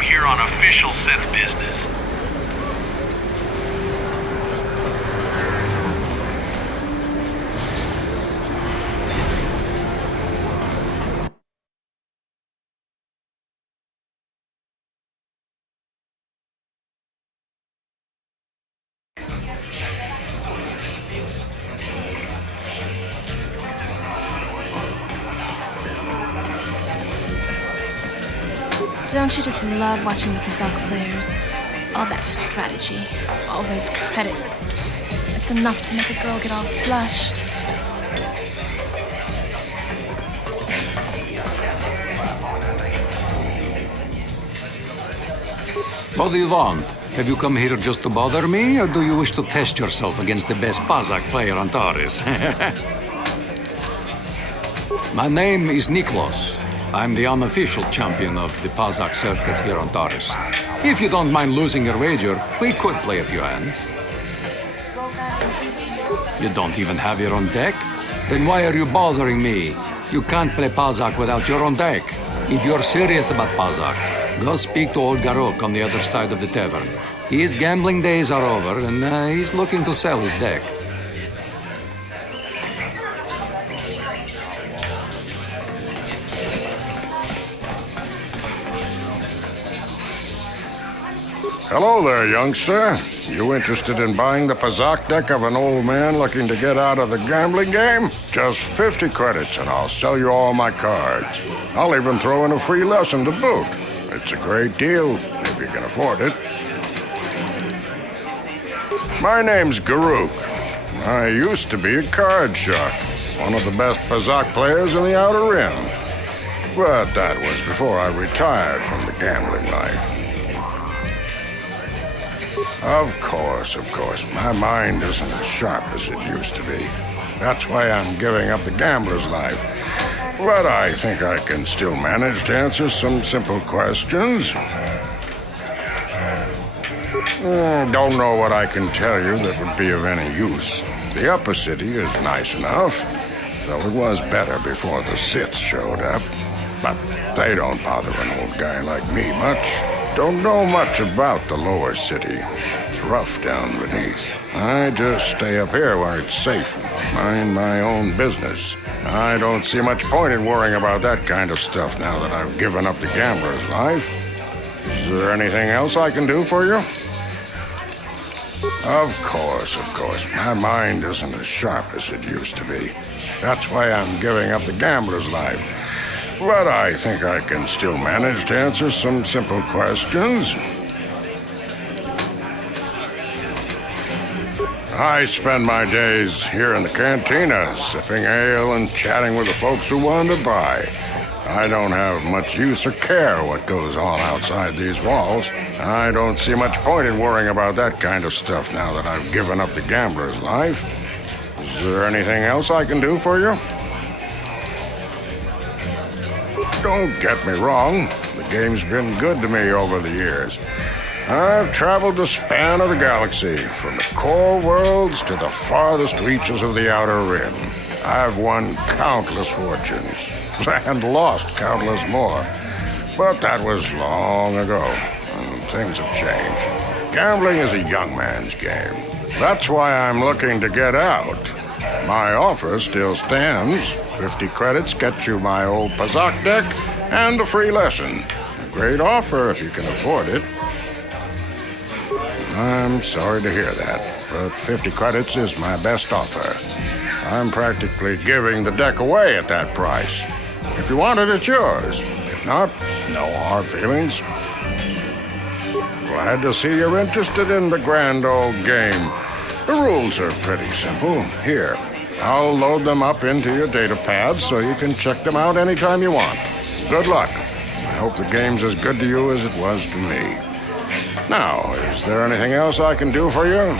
I'm here on official Sith business. Don't you just love watching the Kashyyyk players? All that strategy, all those credits. It's enough to make a girl get all flushed. What do you want? Have you come here just to bother me, or do you wish to test yourself against the best Pazak player on Taris? My name is Niklos. I'm the unofficial champion of the Pazak circuit here on Taris. If you don't mind losing your wager, we could play a few hands. You don't even have your own deck? Then why are you bothering me? You can't play Pazak without your own deck. If you're serious about Pazak, go speak to old Garok on the other side of the tavern. His gambling days are over, and he's looking to sell his deck. Hello there, youngster. You interested in buying the Pazak deck of an old man looking to get out of the gambling game? Just 50 credits and I'll sell you all my cards. I'll even throw in a free lesson to boot. It's a great deal, if you can afford it. My name's Garuk. I used to be a card shark, one of the best Pazak players in the Outer Rim. But that was before I retired from the gambling life. Of course. My mind isn't as sharp as it used to be. That's why I'm giving up the gambler's life. But I think I can still manage to answer some simple questions. Don't know what I can tell you that would be of any use. The upper city is nice enough, though it was better before the Sith showed up. But they don't bother an old guy like me much. Don't know much about the lower city. It's rough down beneath. I just stay up here where it's safe and mind my own business. I don't see much point in worrying about that kind of stuff now that I've given up the gambler's life. Is there anything else I can do for you? Of course. My mind isn't as sharp as it used to be. That's why I'm giving up the gambler's life. But I think I can still manage to answer some simple questions. I spend my days here in the Cantina, sipping ale and chatting with the folks who want to buy. I don't have much use or care what goes on outside these walls. I don't see much point in worrying about that kind of stuff now that I've given up the gambler's life. Is there anything else I can do for you? Don't get me wrong, the game's been good to me over the years. I've traveled the span of the galaxy, from the core worlds to the farthest reaches of the Outer Rim. I've won countless fortunes, and lost countless more. But that was long ago, and things have changed. Gambling is a young man's game. That's why I'm looking to get out. My offer still stands. 50 credits gets you my old Pazak deck and a free lesson. A great offer if you can afford it. I'm sorry to hear that, but 50 credits is my best offer. I'm practically giving the deck away at that price. If you want it, it's yours. If not, no hard feelings. Glad to see you're interested in the grand old game. The rules are pretty simple. Here, I'll load them up into your data pad so you can check them out anytime you want. Good luck. I hope the game's as good to you as it was to me. Now, is there anything else I can do for you?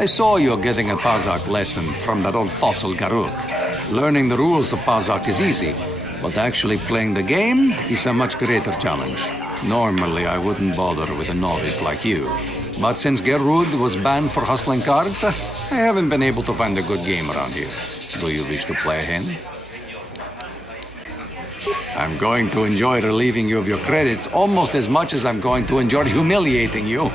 I saw you getting a Pazak lesson from that old fossil Garuk. Learning the rules of Pazak is easy, but actually playing the game is a much greater challenge. Normally, I wouldn't bother with a novice like you. But since Gerud was banned for hustling cards, I haven't been able to find a good game around here. Do you wish to play a hand? I'm going to enjoy relieving you of your credits almost as much as I'm going to enjoy humiliating you.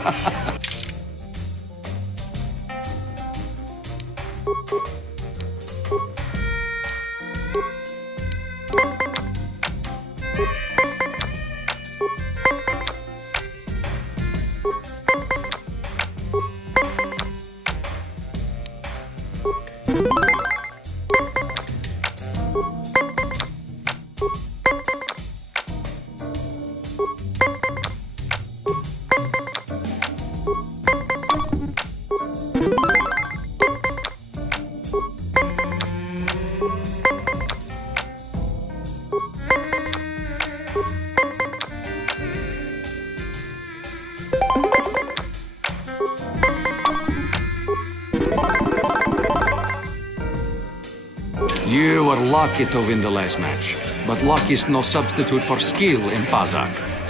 You were lucky to win the last match, but luck is no substitute for skill in Pazak.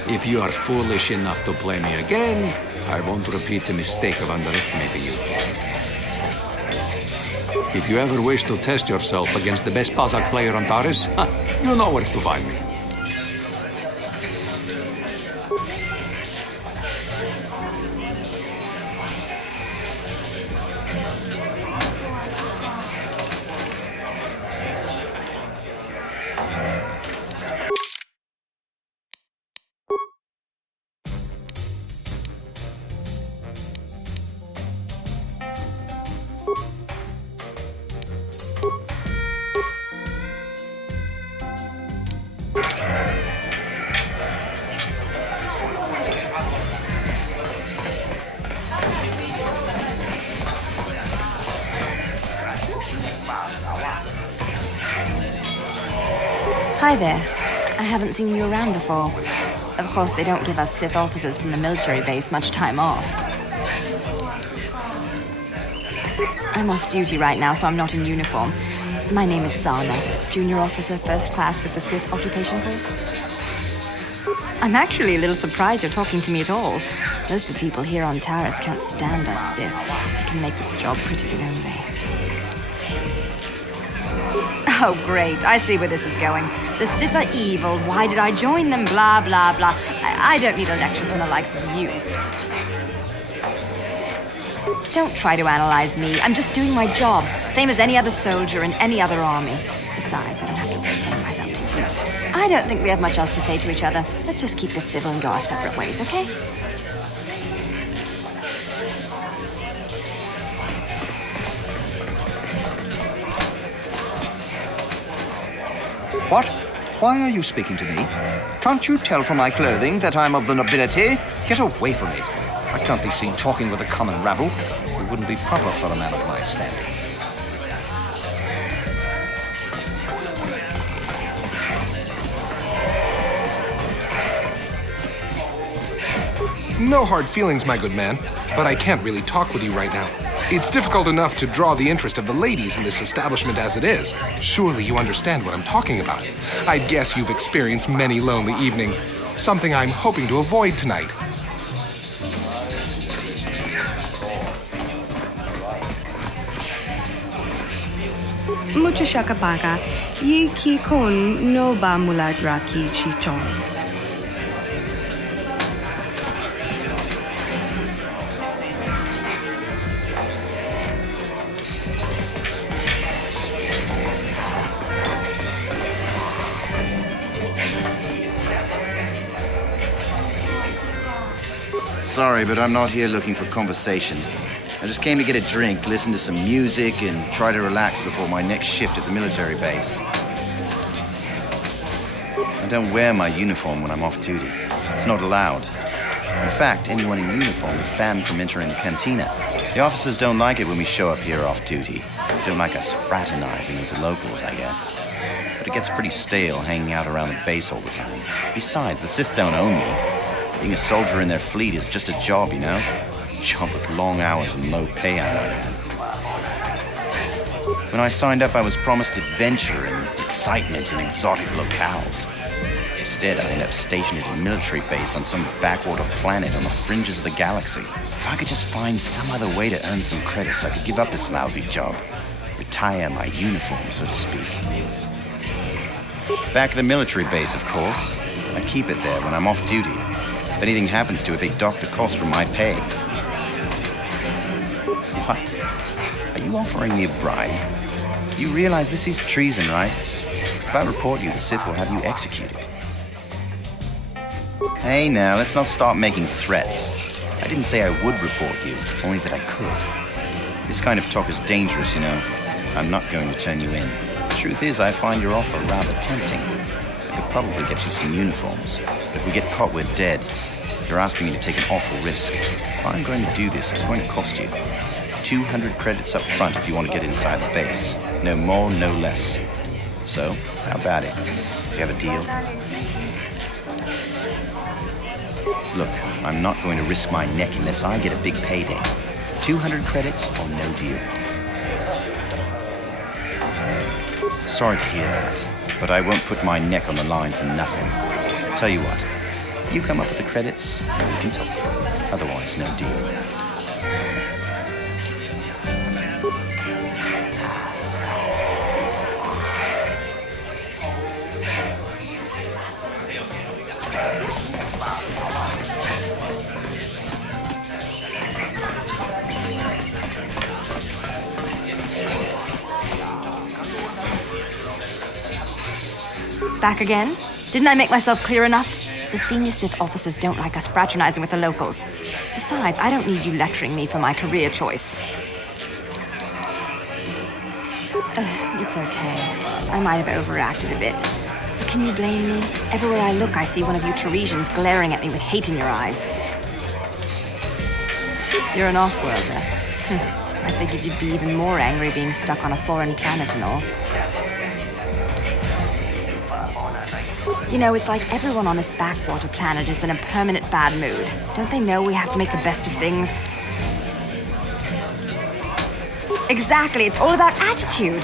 If you are foolish enough to play me again, I won't repeat the mistake of underestimating you. If you ever wish to test yourself against the best Pazak player on Taris, you know where to find me. Hi there. I haven't seen you around before. Of course, they don't give us Sith officers from the military base much time off. I'm off duty right now, so I'm not in uniform. My name is Sana, junior officer, first class with the Sith Occupation Force. I'm actually a little surprised you're talking to me at all. Most of the people here on Taris can't stand us Sith. It can make this job pretty lonely. Oh, great. I see where this is going. The Sith are evil. Why did I join them? Blah, blah, blah. I don't need a lecture from the likes of you. Don't try to analyze me. I'm just doing my job. Same as any other soldier in any other army. Besides, I don't have to explain myself to you. I don't think we have much else to say to each other. Let's just keep this civil and go our separate ways, okay? What? Why are you speaking to me? Can't you tell from my clothing that I'm of the nobility? Get away from me. I can't be seen talking with a common rabble. It wouldn't be proper for a man of my standing. No hard feelings, my good man, but I can't really talk with you right now. It's difficult enough to draw the interest of the ladies in this establishment as it is. Surely you understand what I'm talking about. I guess you've experienced many lonely evenings, something I'm hoping to avoid tonight. Mucho shakapaka, yi ki kon no ba muladra ki chichon. Sorry, but I'm not here looking for conversation. I just came to get a drink, listen to some music, and try to relax before my next shift at the military base. I don't wear my uniform when I'm off duty. It's not allowed. In fact, anyone in uniform is banned from entering the Cantina. The officers don't like it when we show up here off duty. They don't like us fraternizing with the locals, I guess. But it gets pretty stale hanging out around the base all the time. Besides, the Sith don't own me. Being a soldier in their fleet is just a job, you know? A job with long hours and low pay, I might add. When I signed up, I was promised adventure and excitement in exotic locales. Instead, I ended up stationed at a military base on some backwater planet on the fringes of the galaxy. If I could just find some other way to earn some credits, I could give up this lousy job. Retire my uniform, so to speak. Back at the military base, of course. I keep it there when I'm off duty. If anything happens to it, they dock the cost from my pay. What? Are you offering me a bribe? You realize this is treason, right? If I report you, the Sith will have you executed. Hey now, let's not start making threats. I didn't say I would report you, only that I could. This kind of talk is dangerous, you know. I'm not going to turn you in. The truth is, I find your offer rather tempting. I could probably get you some uniforms, but if we get caught, we're dead. You're asking me to take an awful risk. If I'm going to do this, it's going to cost you 200 credits up front if you want to get inside the base. No more, no less. So, how about it? Do you have a deal? Look, I'm not going to risk my neck unless I get a big payday. 200 credits or no deal. Sorry to hear that, but I won't put my neck on the line for nothing. Tell you what, you come up with the credits, and we can talk. Otherwise, no deal. Back again? Didn't I make myself clear enough? The senior Sith officers don't like us fraternizing with the locals. Besides, I don't need you lecturing me for my career choice. It's okay. I might have overreacted a bit. But can you blame me? Everywhere I look, I see one of you Tarisians glaring at me with hate in your eyes. You're an off-worlder. I figured you'd be even more angry being stuck on a foreign planet and all. You know, it's like everyone on this backwater planet is in a permanent bad mood. Don't they know we have to make the best of things? Exactly, it's all about attitude.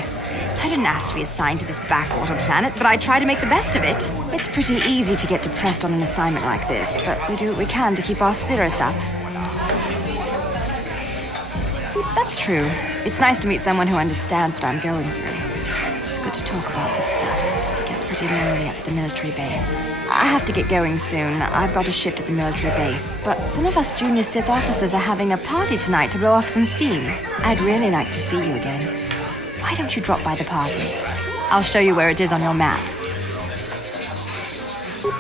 I didn't ask to be assigned to this backwater planet, but I try to make the best of it. It's pretty easy to get depressed on an assignment like this, but we do what we can to keep our spirits up. That's true. It's nice to meet someone who understands what I'm going through. It's good to talk about this stuff. It gets pretty lonely up at the military base. I have to get going soon. I've got a shift at the military base, but some of us junior Sith officers are having a party tonight to blow off some steam. I'd really like to see you again. Why don't you drop by the party? I'll show you where it is on your map.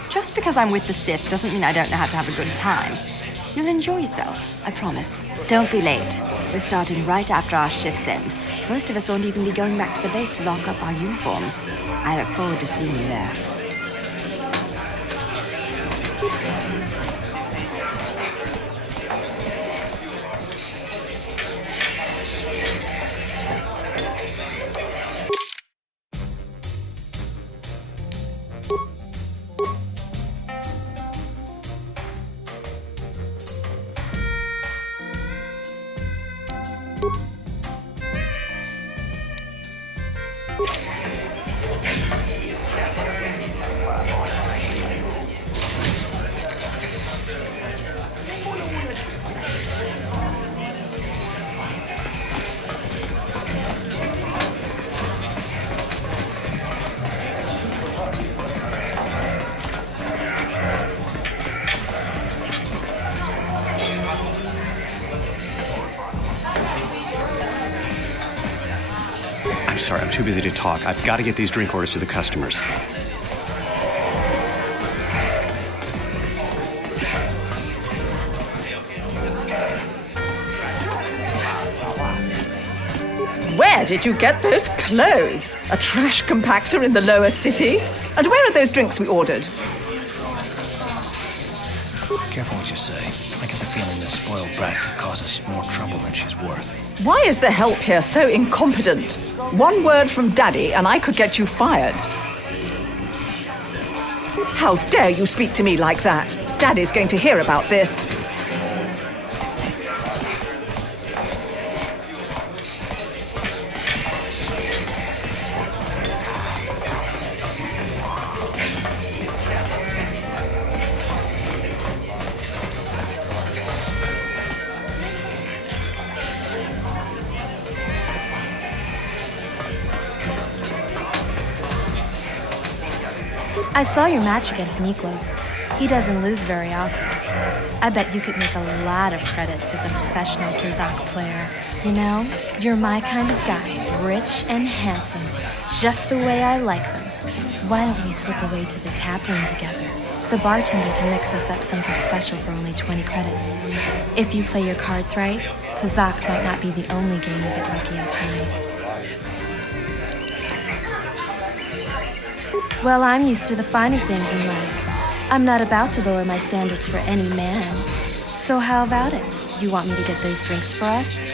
Just because I'm with the Sith doesn't mean I don't know how to have a good time. You'll enjoy yourself, I promise. Don't be late. We're starting right after our shifts end. Most of us won't even be going back to the base to lock up our uniforms. I look forward to seeing you there. Sorry, I'm too busy to talk. I've got to get these drink orders to the customers. Where did you get those clothes? A trash compactor in the lower city? And where are those drinks we ordered? Careful what you say. I get the feeling this spoiled brat could cause us more trouble than she's worth. Why is the help here so incompetent? One word from Daddy and I could get you fired. How dare you speak to me like that? Daddy's going to hear about this. I saw your match against Niklos. He doesn't lose very often. I bet you could make a lot of credits as a professional Kashyyyk player. You know, you're my kind of guy, rich and handsome, just the way I like them. Why don't we slip away to the tap room together? The bartender can mix us up something special for only 20 credits. If you play your cards right, Kashyyyk might not be the only game you get lucky at tonight. Well, I'm used to the finer things in life. I'm not about to lower my standards for any man. So how about it? You want me to get those drinks for us?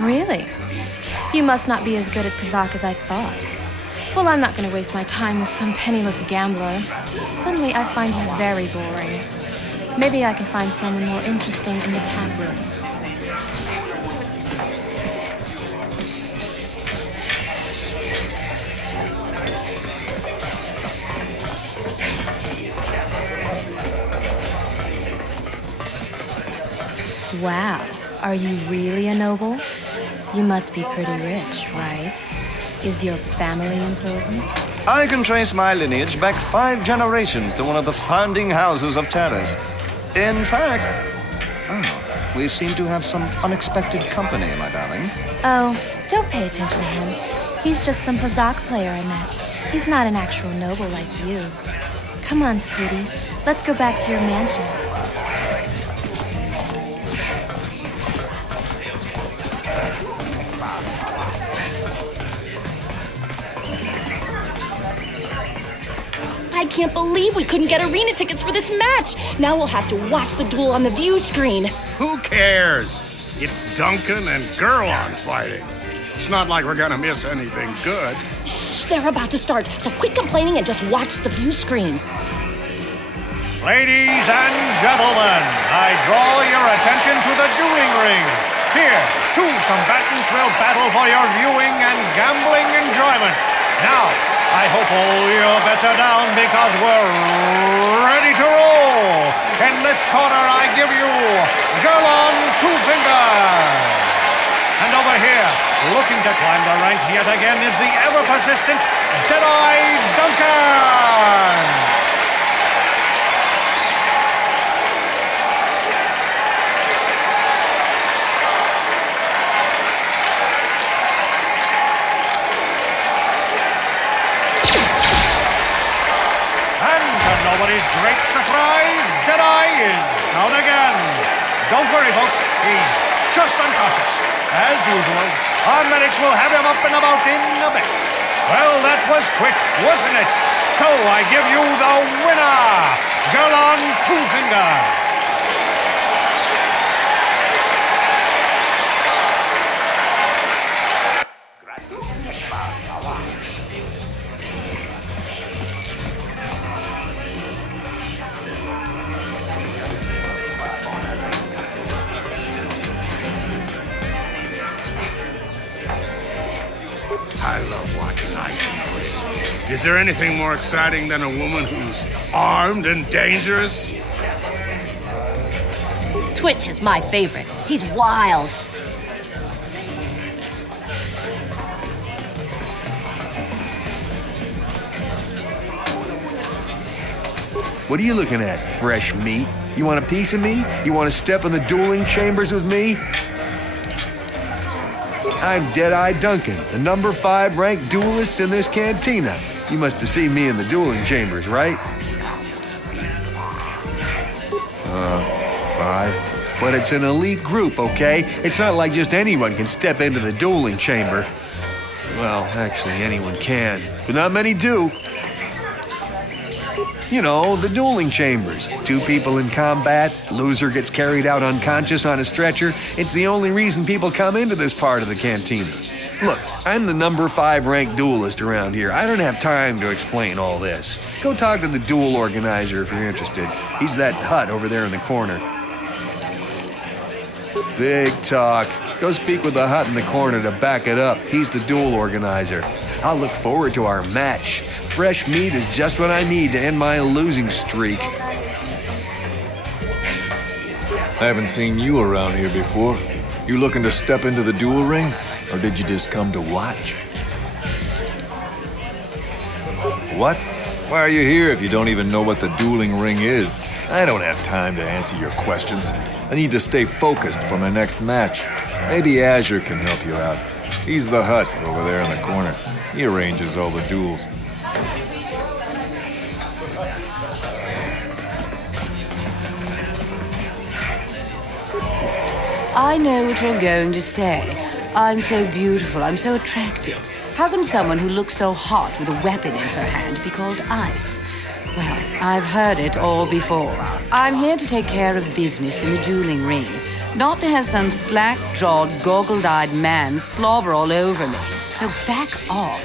Really? You must not be as good at Kashyyyk as I thought. Well, I'm not going to waste my time with some penniless gambler. Suddenly, I find you very boring. Maybe I can find someone more interesting in the tap room. Wow, are you really a noble? You must be pretty rich, right? Is your family important? I can trace my lineage back 5 generations to one of the founding houses of Taris. In fact, we seem to have some unexpected company, my darling. Oh, don't pay attention to him. He's just some Kashyyyk player I met. He's not an actual noble like you. Come on, sweetie. Let's go back to your mansion. I can't believe we couldn't get arena tickets for this match. Now we'll have to watch the duel on the view screen. Who cares? It's Duncan and Gurlon fighting. It's not like we're gonna miss anything good. Shh, they're about to start, so quit complaining and just watch the view screen. Ladies and gentlemen, I draw your attention to the dueling ring. Here, two combatants will battle for your viewing and gambling enjoyment. Now, I hope all your bets are down because we're ready to roll. In this corner, I give you Girl on Two Fingers. And over here, looking to climb the ranks yet again, is the ever-persistent Deadeye Duncan. Nobody's great surprise, Deadeye is down again. Don't worry, folks, he's just unconscious. As usual, our medics will have him up and about in a bit. Well, that was quick, wasn't it? So I give you the winner, Girl on Two Fingers. I love watching ice in the ring. Is there anything more exciting than a woman who's armed and dangerous? Twitch is my favorite. He's wild. What are you looking at, fresh meat? You want a piece of me? You want to step in the dueling chambers with me? I'm Deadeye Duncan, the number 5 ranked duelist in this cantina. You must have seen me in the dueling chambers, right? 5. But it's an elite group, okay? It's not like just anyone can step into the dueling chamber. Well, actually, anyone can, but not many do. You know, the dueling chambers. 2 people in combat, loser gets carried out unconscious on a stretcher. It's the only reason people come into this part of the cantina. Look, I'm the number 5 ranked duelist around here. I don't have time to explain all this. Go talk to the duel organizer if you're interested. He's that hut over there in the corner. Big talk. Go speak with the hut in the corner to back it up. He's the duel organizer. I'll look forward to our match. Fresh meat is just what I need to end my losing streak. I haven't seen you around here before. You looking to step into the duel ring? Or did you just come to watch? What? Why are you here if you don't even know what the dueling ring is? I don't have time to answer your questions. I need to stay focused for my next match. Maybe Azure can help you out. He's the hut over there in the corner. He arranges all the duels. I know what you're going to say. I'm so beautiful, I'm so attractive. How can someone who looks so hot with a weapon in her hand be called ice? Well, I've heard it all before. I'm here to take care of business in the dueling ring, not to have some slack-jawed, goggled-eyed man slobber all over me. So back off.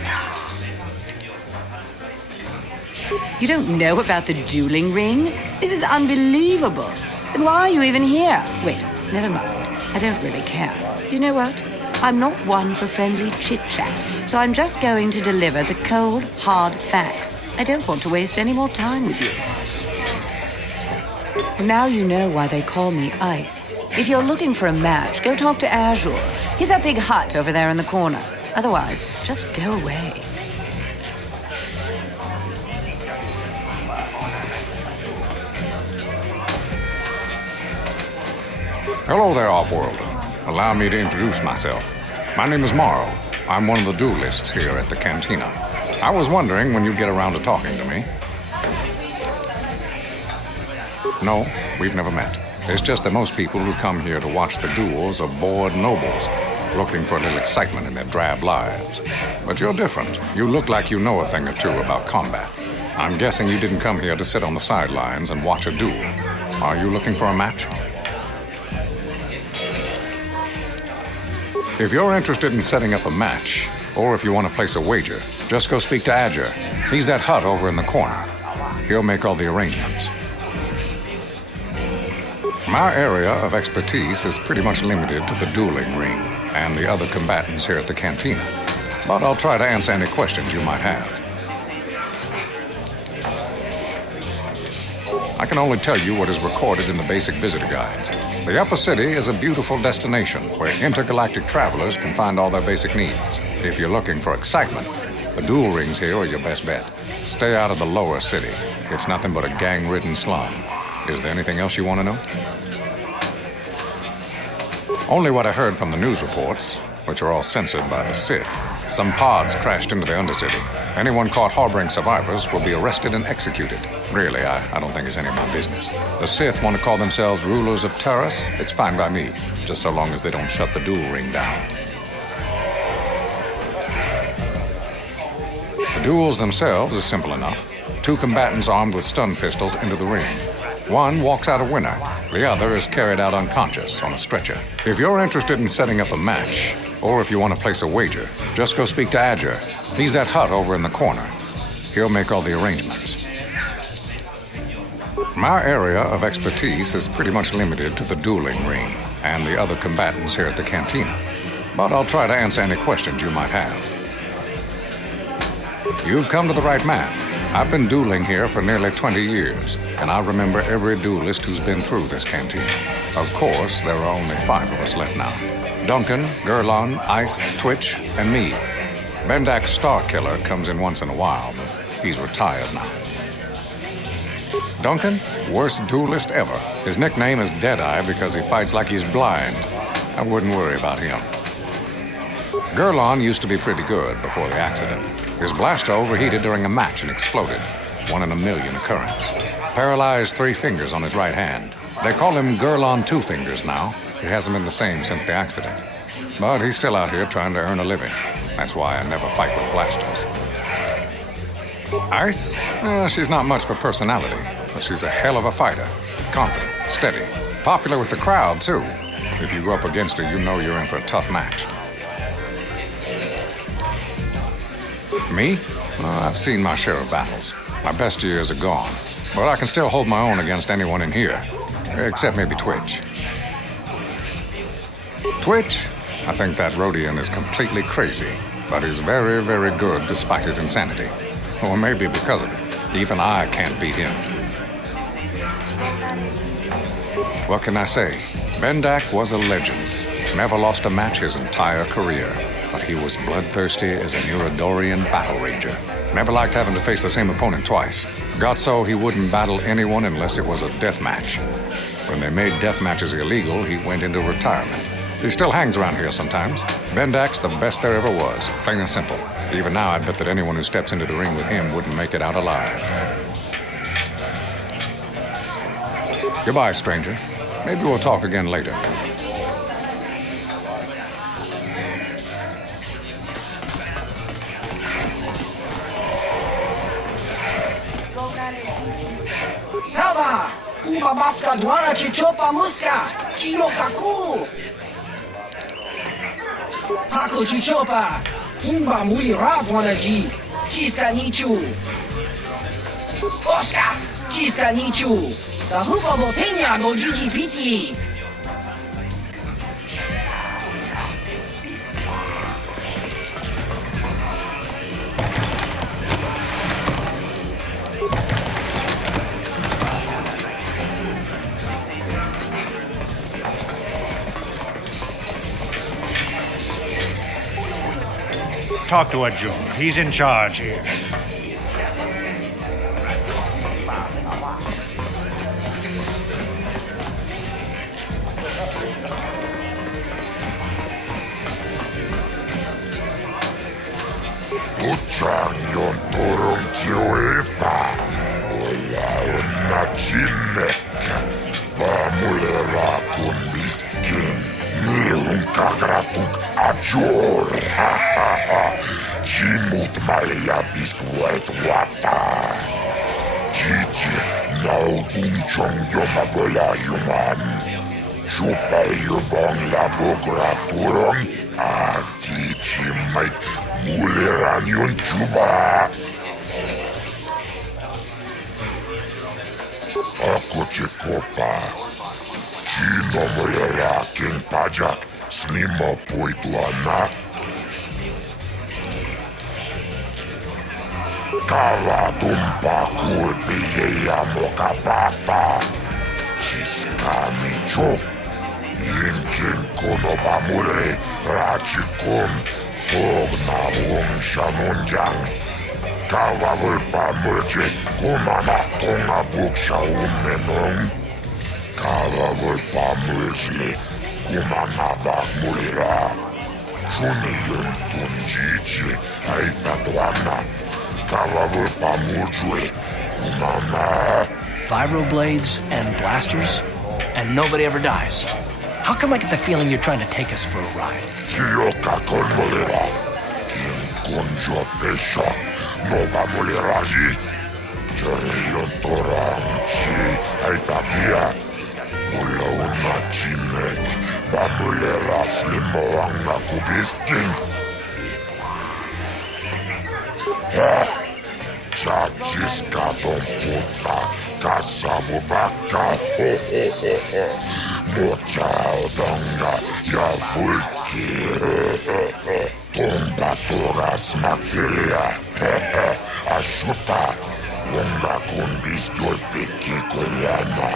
You don't know about the dueling ring? This is unbelievable. Then why are you even here? Wait, never mind. I don't really care. You know what? I'm not one for friendly chit-chat, so I'm just going to deliver the cold, hard facts. I don't want to waste any more time with you. Now you know why they call me Ice. If you're looking for a match, go talk to Azure. He's that big hut over there in the corner. Otherwise, just go away. Hello there, Offworlder. Allow me to introduce myself. My name is Morrow. I'm one of the duelists here at the Cantina. I was wondering when you'd get around to talking to me. No, we've never met. It's just that most people who come here to watch the duels are bored nobles, looking for a little excitement in their drab lives. But you're different. You look like you know a thing or two about combat. I'm guessing you didn't come here to sit on the sidelines and watch a duel. Are you looking for a match? If you're interested in setting up a match, or if you want to place a wager, just go speak to Azure. He's that hut over in the corner. He'll make all the arrangements. My area of expertise is pretty much limited to the dueling ring and the other combatants here at the Cantina. But I'll try to answer any questions you might have. I can only tell you what is recorded in the basic visitor guides. The Upper City is a beautiful destination where intergalactic travelers can find all their basic needs. If you're looking for excitement, the duel rings here are your best bet. Stay out of the Lower City. It's nothing but a gang-ridden slum. Is there anything else you want to know? Only what I heard from the news reports, which are all censored by the Sith. Some pods crashed into the Undercity. Anyone caught harboring survivors will be arrested and executed. Really, I don't think it's any of my business. The Sith want to call themselves rulers of Taris. It's fine by me, just so long as they don't shut the duel ring down. The duels themselves are simple enough. Two combatants armed with stun pistols into the ring. One walks out a winner. The other is carried out unconscious on a stretcher. If you're interested in setting up a match, or if you want to place a wager, just go speak to Ajunta. He's that hut over in the corner. He'll make all the arrangements. My area of expertise is pretty much limited to the dueling ring and the other combatants here at the Cantina. But I'll try to answer any questions you might have. You've come to the right man. I've been dueling here for nearly 20 years, and I remember every duelist who's been through this canteen. Of course, there are only 5 of us left now. Duncan, Gurlon, Ice, Twitch, and me. Bendak's Star Killer comes in once in a while, but he's retired now. Duncan, worst duelist ever. His nickname is Deadeye because he fights like he's blind. I wouldn't worry about him. Gurlon used to be pretty good before the accident. His blaster overheated during a match and exploded. 1 in a million occurrence. Paralyzed 3 fingers on his right hand. They call him Gurlon Two Fingers now. He hasn't been the same since the accident. But he's still out here trying to earn a living. That's why I never fight with blasters. Ice? She's not much for personality, but she's a hell of a fighter. Confident, steady, popular with the crowd, too. If you go up against her, you know you're in for a tough match. Me? I've seen my share of battles. My best years are gone, but I can still hold my own against anyone in here, except maybe Twitch. Twitch? I think that Rodian is completely crazy, but he's very, very good despite his insanity. Or maybe because of it. Even I can't beat him. What can I say? Bendak was a legend. Never lost a match his entire career. But he was bloodthirsty as a Neurodorian battle rager. Never liked having to face the same opponent twice. Got so he wouldn't battle anyone unless it was a death match. When they made death matches illegal, he went into retirement. He still hangs around here sometimes. Bendak's the best there ever was, plain and simple. Even now, I'd bet that anyone who steps into the ring with him wouldn't make it out alive. Goodbye, stranger. Maybe we'll talk again later. Hava! Uba baska dwana chichopa muska! Chiyokaku! Paku chichopa! Imba muli radwana ji! Chiska nichu! Oska! Chiska nichu! Da hupa botenya go jiji piti! Talk to Ajunta. He's in charge here. Uçanyon turun chiuefa. Ola onna chinnek. Vamulera kun miskin. Nilun kagratuk ajor. Chimut malia pistuet wata. Chichi naudun chong yoma bola yuman. Chupa yubong la bograturon. Atichi mait muleran yun chuba. Ako chikopa. Nomulera King Pajak, Slima Poitwana. Kava Dumpa Kurbi Yamoka Papa. Chiskami Chok. Yinkin Konoba Mure, Rachikun, Togna Wong Shamunjang. Kava Vulpa Murje, Kumana Tonga Buksha Umenung. Kava Vulpa Murje, Kumana Bak Mulira. Chuniyun Tunjichi, Aitatuana. Kava Vulpa Murjwe, Kumana. Vibroblades and blasters, and nobody ever dies. How come I get the feeling you're trying to take us for a ride? Kiyoka con Molera. King Konjo Pesha. Nova Moleraji. Jarion Toranchi. Aitakia. Ula una Chinek. Bamulera Slimoanga Kubisking. Chachis Katon Puta. Kasabubaka. Mochao Donga. Yavulki. Tomba Toras Materia. Ashuta. Wonga Kundis Dolpiki Koreana.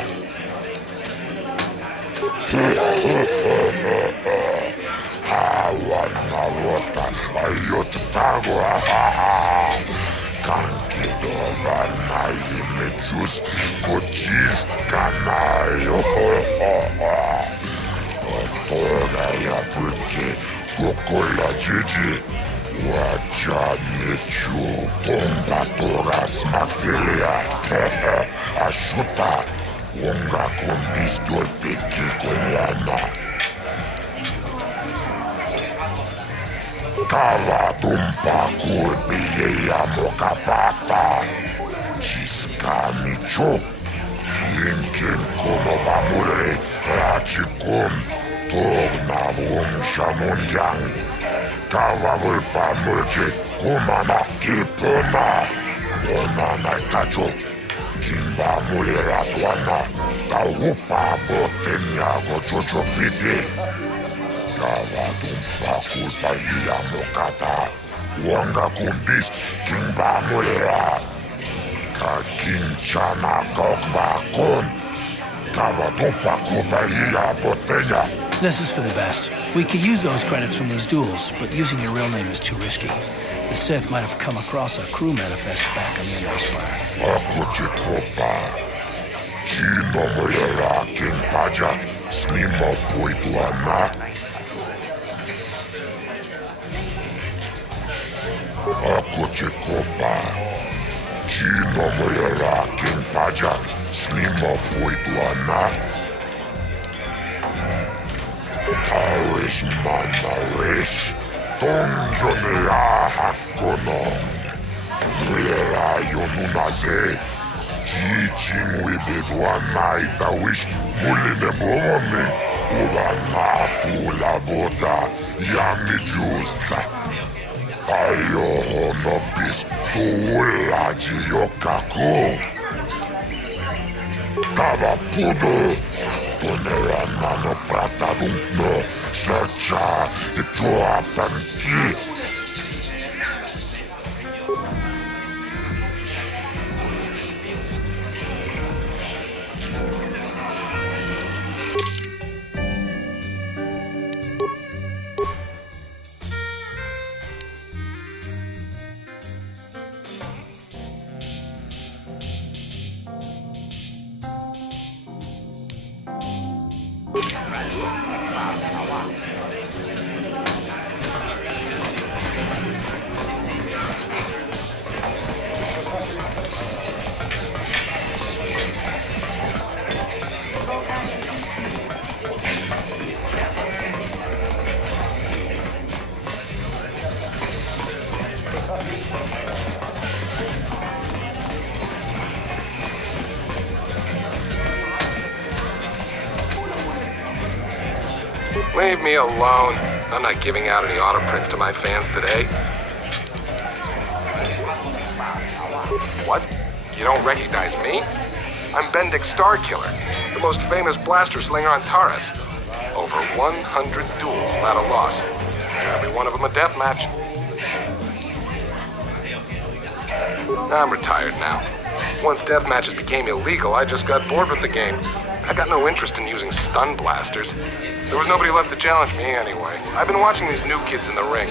Awana Rota. Ayot Tagua. Kankido Vanai Mechus. Kochis Kanayo. Toga Yavulki. Kokola Gigi. Waja Mechu. Tomba Toras Materia. Ashuta. Wonga Kundis Dolpiki Koreana. Kava Dumpa Kurbi Yamoka Papa. Chiskami Chok. Yinkin Konoba Mure. Rachikun. Togna Wong Shamunjang. Kava Vulpa Murje. Kumana Kipuna. Onana Kacho. Kimba Mulera Tuana. Taupa Botenya Gochocho Piti. Kava Dumpa Kulpa Yamokata. Wanga Kundis. Kimba Mulera. Kakinchana Kokba Kun. Kava Dumpa Kulpa Yamotenya. This is for the best. We could use those credits from these duels, but using your real name is too risky. The Sith might have come across a crew manifest back on the Endar Spire. Akuchikopa. Chino Mulera King Pajak. Slima Poitwana. Akuchikopa. Chino Mulera King Pajak. Slima Poitwana. Taris Manaris. Tonjonea Hakonon. Mulera Yonunaze. Teaching with it one night I wish Muline Bomone. Ubanatu Laboda. Yamijusa. Ayo no Pistula Yokaku. Tavapudo. Tonera Nano Pratadumno. Searcha. Itoapanki. Leave me alone. I'm not giving out any auto prints to my fans today. What? You don't recognize me? I'm Bendick Starkiller, the the most famous blaster slinger on Taris. Over 100 duels without a loss. Every one of them a death match. I'm retired now. Once death matches became illegal, I just got bored with the game. I got no interest in using stun blasters. There was nobody left to challenge me anyway. I've been watching these new kids in the ring,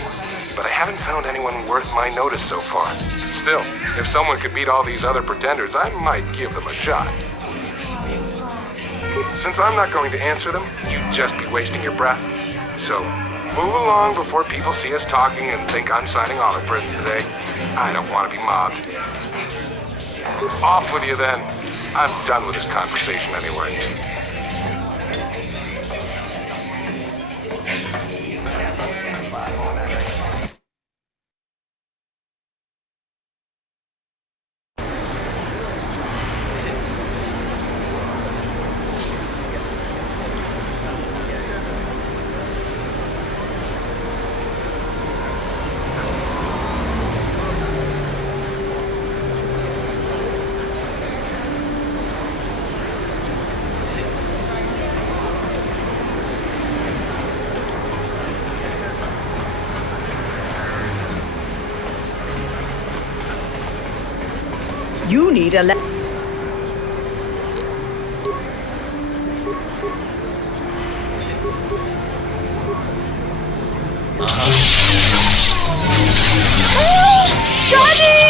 but I haven't found anyone worth my notice so far. Still, if someone could beat all these other pretenders, I might give them a shot. Since I'm not going to answer them, you'd just be wasting your breath. So, move along before people see us talking and think I'm signing autoprints today. I don't want to be mobbed. Off with you then. I'm done with this conversation anyway. You need a Johnny!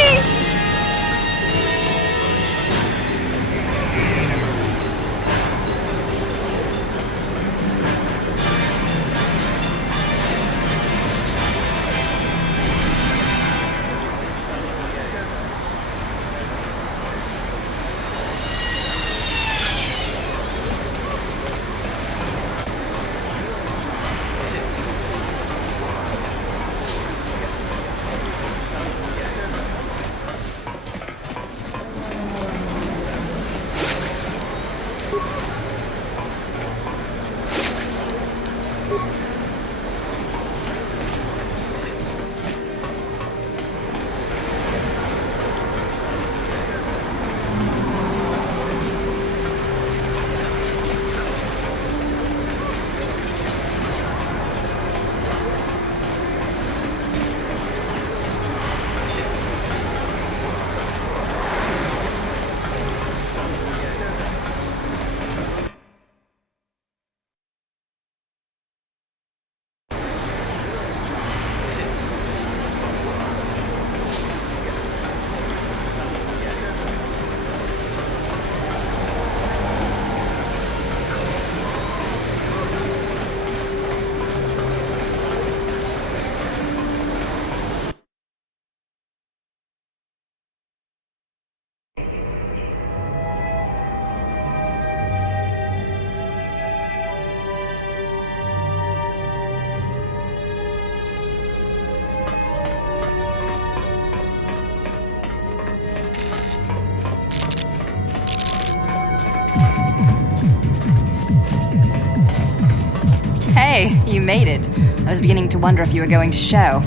Hey, you made it. I was beginning to wonder if you were going to show.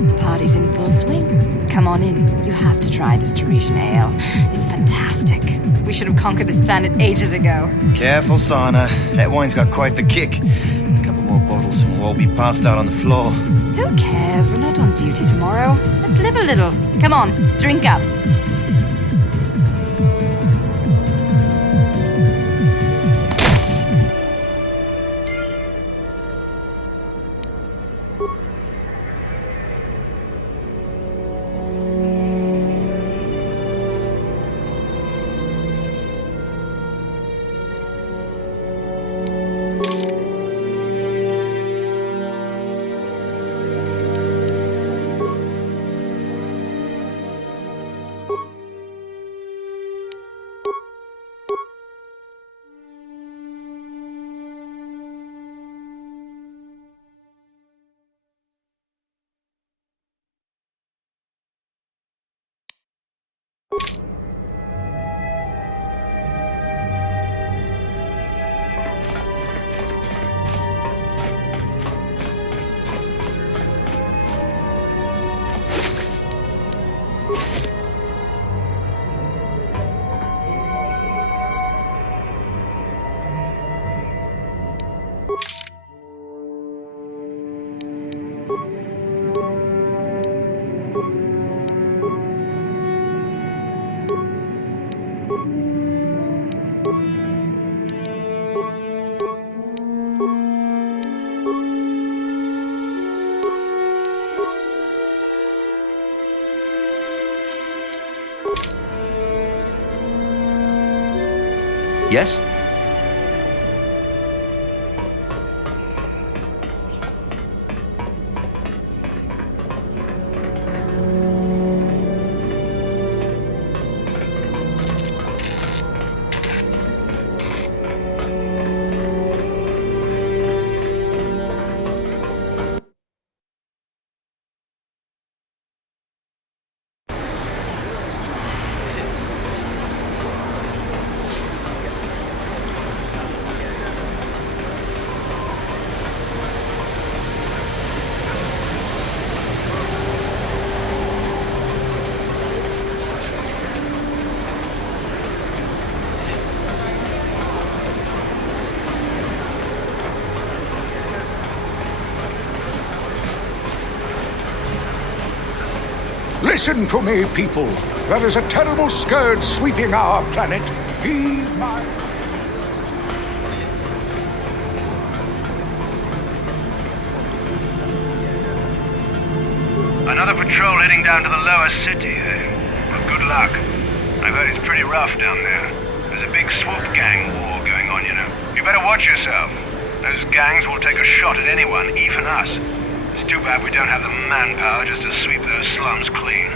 The party's in full swing. Come on in. You have to try this Tarisian ale. It's fantastic. We should have conquered this planet ages ago. Careful, Sana. That wine's got quite the kick. A couple more bottles and we'll all be passed out on the floor. Who cares? We're not on duty tomorrow. Let's live a little. Come on, drink up. Yes? Listen to me, people. There is a terrible scourge sweeping our planet. Heed my... Another patrol heading down to the lower city, eh? Well, good luck. I've heard it's pretty rough down there. There's a big swoop gang war going on, you know. You better watch yourself. Those gangs will take a shot at anyone, even us. It's too bad we don't have the manpower just to sweep those slums clean.